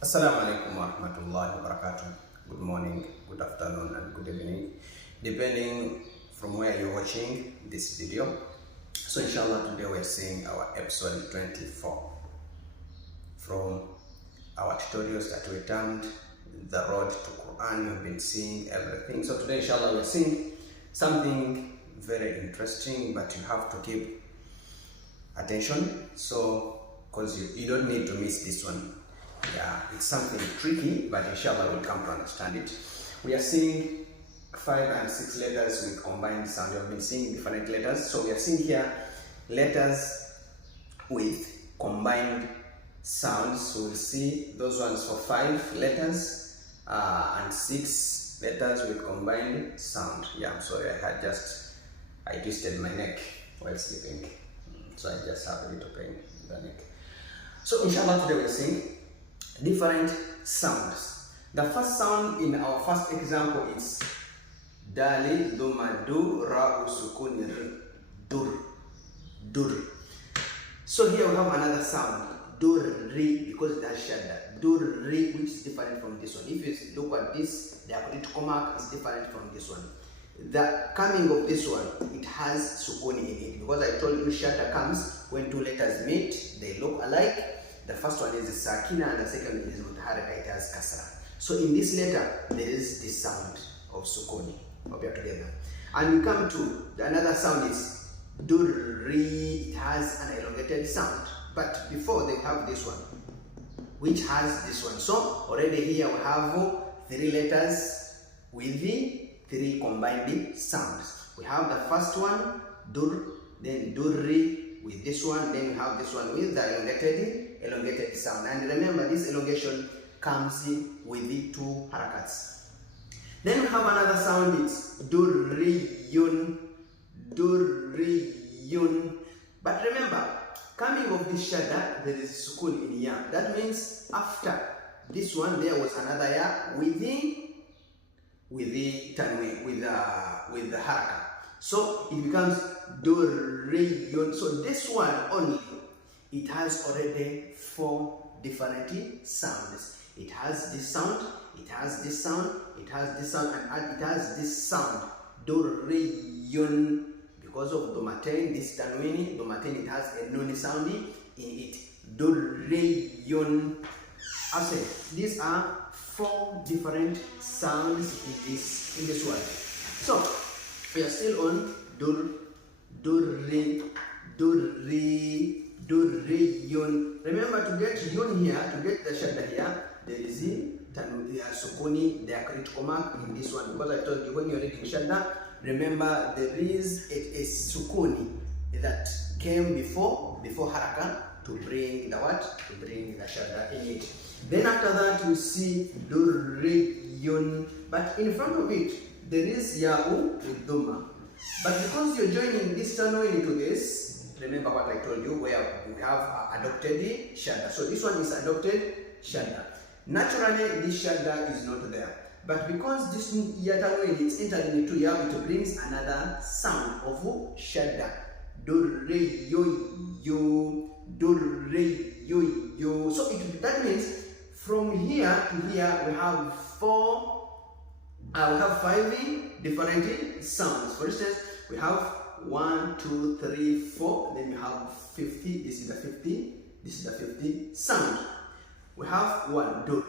Assalamu alaikum wa rahmatullahi wa barakatuh. Good morning, good afternoon, and good evening, depending from where you're watching this video. So inshallah, today we're seeing our episode 24 from our tutorials that we termed The Road to Quran. You've been seeing everything. So today inshallah we're seeing something very interesting, but you have to keep attention. So because you don't need to miss this one. Yeah, it's something tricky, but inshallah we'll come to understand it. We are seeing 5 and 6 letters with combined sound. We have been seeing different letters. So we are seeing here letters with combined sounds. So we'll see those ones for 5 letters and 6 letters with combined sound. Yeah, I'm sorry, I twisted my neck while sleeping. So I just have a little pain in the neck. So inshallah today we're seeing different sounds. The first sound in our first example is dali duma du ra usukun dur dur. So here we have another sound dur-ri, because it has shadda. Dur-ri, which is different from this one. If you look at this, the apocritical mark is different from this one. The coming of this one, it has sukuni in it, because I told you shadda comes when 2 letters meet, they look alike. The first one is the sakina and the second is mutaharika, it has kasra. So in this letter, there is this sound of sukuni. Hope you are together. And we come to another sound is durri, it has an elongated sound. But before they have this one, which has this one. So already here we have 3 letters with the 3 combined sounds. We have the first one, dur, then durri with this one, then we have this one with the elongated sound. And remember, this elongation comes with the 2 harakats. Then we have another sound, it's durriyun, durriyun. But remember, coming of this shadda, there is sukun in ya. That means after this one, there was another ya with the tanween, with the haraka. So it becomes durriyun. So this one only, it has already 4 different sounds. It has this sound, it has this sound, it has this sound, and it has this sound, durriyun. Because of domaten, this tanwini, domaten, it has a nuni sound in it. Durriyun. I say these are 4 different sounds in this one. So we are still on durri, durriyun. Remember, to get yun here, to get the shadda here, there is sukuni, the critical mark in this one. Because I told you when you're reading shadda, remember there is a sukuni that came before haraka to bring the what? To bring the shadda in it. Then after that you see durriyun, but in front of it there is ya'u with dhamma. But because you're joining this tanween into this, remember what I told you, where we have adopted the shadda. So this one is adopted shadda. Naturally, this shadda is not there. But because this tanween is entering into ya, it brings another sound of shadda. Durriyun, durriyun. So that means from here to here we have 5 different sounds. For instance, we have 1, 2, 3, 4, then we have 50. This is the 50. This is the 50 sound. We have 1 dur,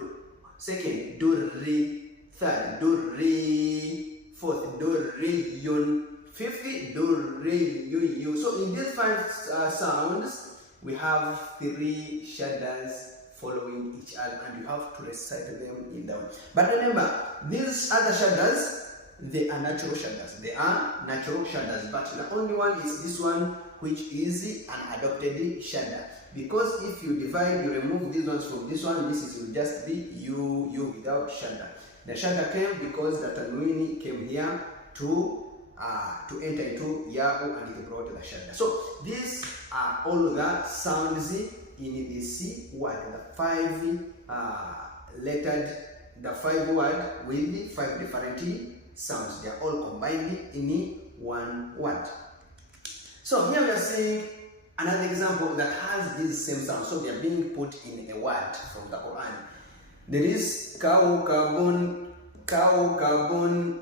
second durri, third durri, fourth durriyun, 50 durriyun. So in these 5 sounds, we have 3 shaddas following each other, and you have to recite them in the way. But remember, these other shaddas, they are natural shaddas. They are natural shaddas, but the only one is this one, which is an adopted shadda. Because if you divide, you remove these ones from this one, this will just be you without shadda. The shadda came because the tanwini came here to enter into ya'u, and it brought the shadda. So these are all the sounds in this word, the 5 lettered, the 5 word with the 5 different sounds. They are all combined in one word. So here we are seeing another example that has this same sound. So they are being put in a word from the Quran. There is kawkabun, kawkabun,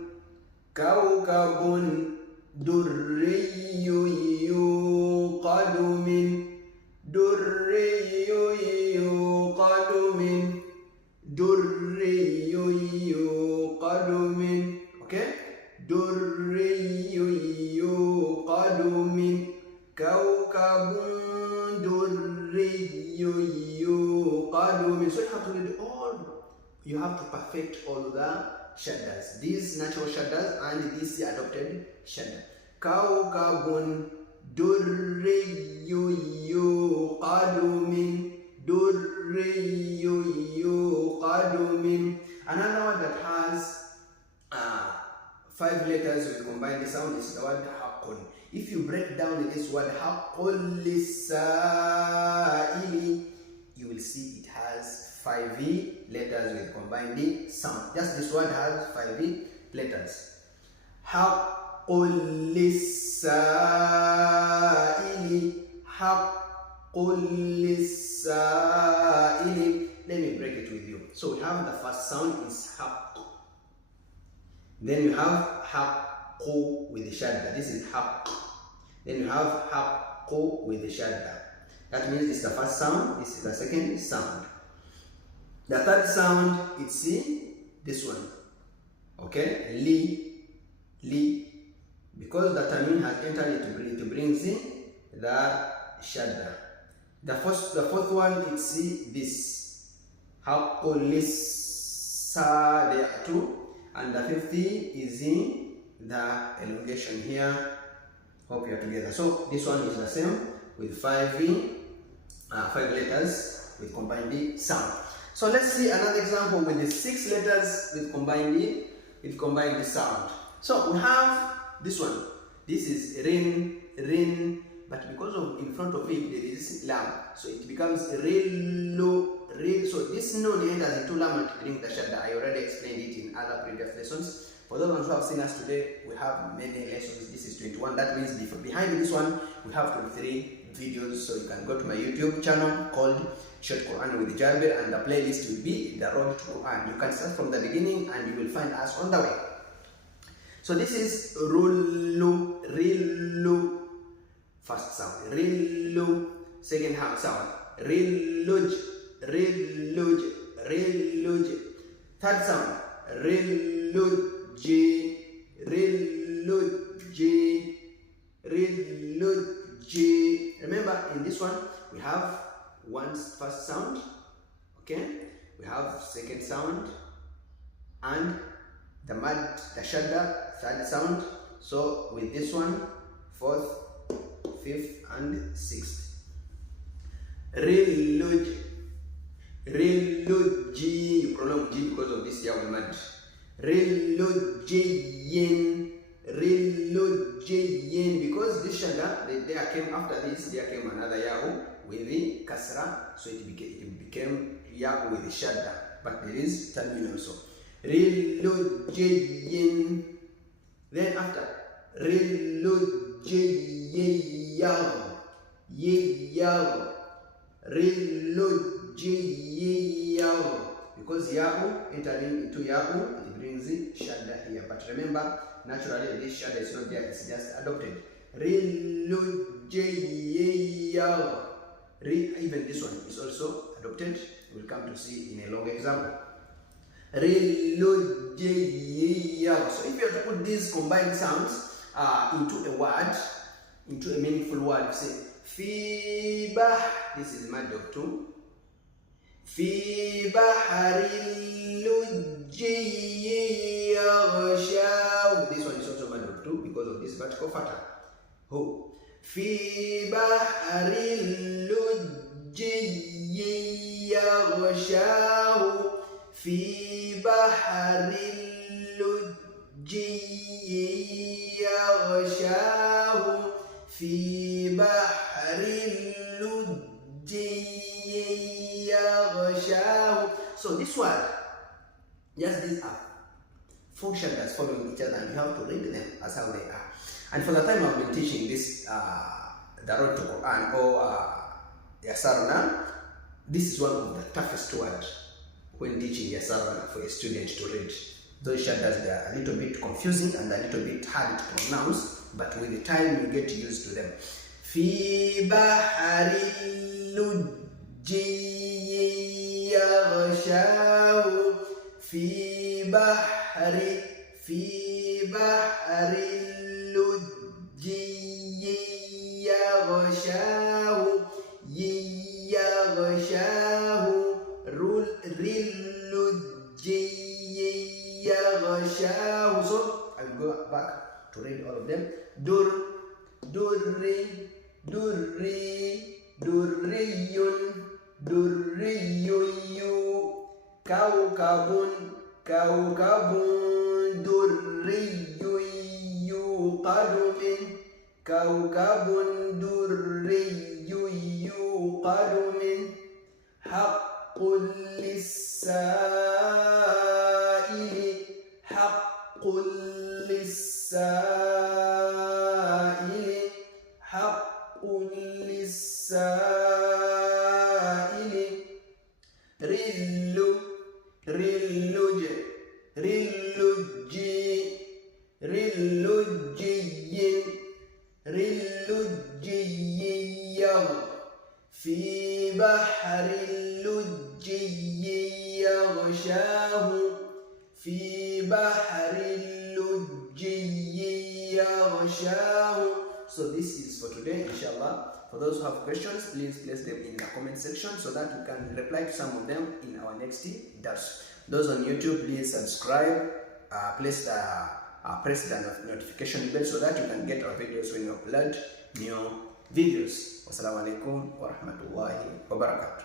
kawkabun, durriyun yuqadu min, durriyun yuqadu min, durriyun yuqadu min. Okay? Durriyun yuqadu min, kawkabun durriyun yuqadu min. So you have to read all, you have to perfect all the shaddas, these natural shaddas and these adopted shadda. Kawkabun durriyun yuqadu min, durriyun yuqadu min. Another one that has 5 letters with combined sound is the word haqqun. If you break down this word haqqun lis-sa'ili, you will see it has 5 letters with combined sound. Just this word has 5 letters. Haqqun lis-sa'ili, haqqun lis-sa'ili. Let me break it with you. So we have the first sound is haqq. Then you have haqqu with the shadda. This is haqq. Then you have haqqu with the shadda. That means it's the first sound, this is the second sound. The third sound, it's this one. Okay? Li, li. Because the tanween has entered it brings in the shadda. The fourth one, it's this. Haqqu lis-sa, there are 2. And the 50 is in the elongation here. Hope you are together. So this one is the same with 5 letters with combined sound. So let's see another example with the 6 letters with combined sound. So we have this one. This is rin, rin, but because of in front of it there is lam, so it becomes rillo. So this no enters into lam and bring the shadda. I already explained it in other previous lessons. For those who have seen us today, we have many lessons. This is 21. That means behind this one we have 23 videos. So you can go to my YouTube channel called Short Quran with Jabir, and the playlist will be the Road to Quran. You can start from the beginning and you will find us on the way. So this is rullu, rillu, first sound, rillu, second half sound, rilluj, rilluj, rilluj, third sound, rilluji, rilluji, rilluji. Remember, in this one we have one first sound, okay, we have second sound, and the mad, the shadda, third sound. So with this one, fourth, fifth, and sixth. Rilluj, rilluji, you pronounce G because of this yaw mad. Rillujiyin, rillujiyin, because this shadda, there came after this, there came another yaw with the kasra, so it became yaw with the shadda, but there is tanween also. Rillujiyin, then after rillujiyaw, yiyaw, rillujiyaw, because yaw entering into yaw, it brings the shadda here. But remember, naturally this shadda is not there, it's just adopted. Rillujiyaw, even this one is also adopted. We'll come to see in a long example. Rillujiyaw. So if you have to put these combined sounds into a word, into a meaningful word, you say fi bah. This is mad of 2. Fi baharil lujji yaghshaw. This one is also mad of 2 because of this vertical fatha. Ho. Fi baharil lujji yaghshaw. في بحر اللج يغشاه في بحر اللج يغشاه. So this one, just these are function that's following each other, and you have to read them as how they are. And for the time I've been teaching this the road to Quran or Yasarna, this is one of the toughest words. when teaching yasarna for a student to read. Those shaddas, they are a little bit confusing and a little bit hard to pronounce, but with the time you get used to them. في بحر اللجي يغشاه في بحر اللجي يغشاه يغشاه. So I'll go back to read all of them. دري كوكب دري يوقد من حق للسائل رلجي في بحر اللجي يغشاه في بحر اللجي يغشاه. So this is for today, inshallah. For those who have questions, please place them in the comment section so that we can reply to some of them in our next dars. Those on YouTube, please subscribe, press the notification bell so that you can get our videos when we upload new videos. Wassalamu alaikum wa rahmatullahi wa barakatuh.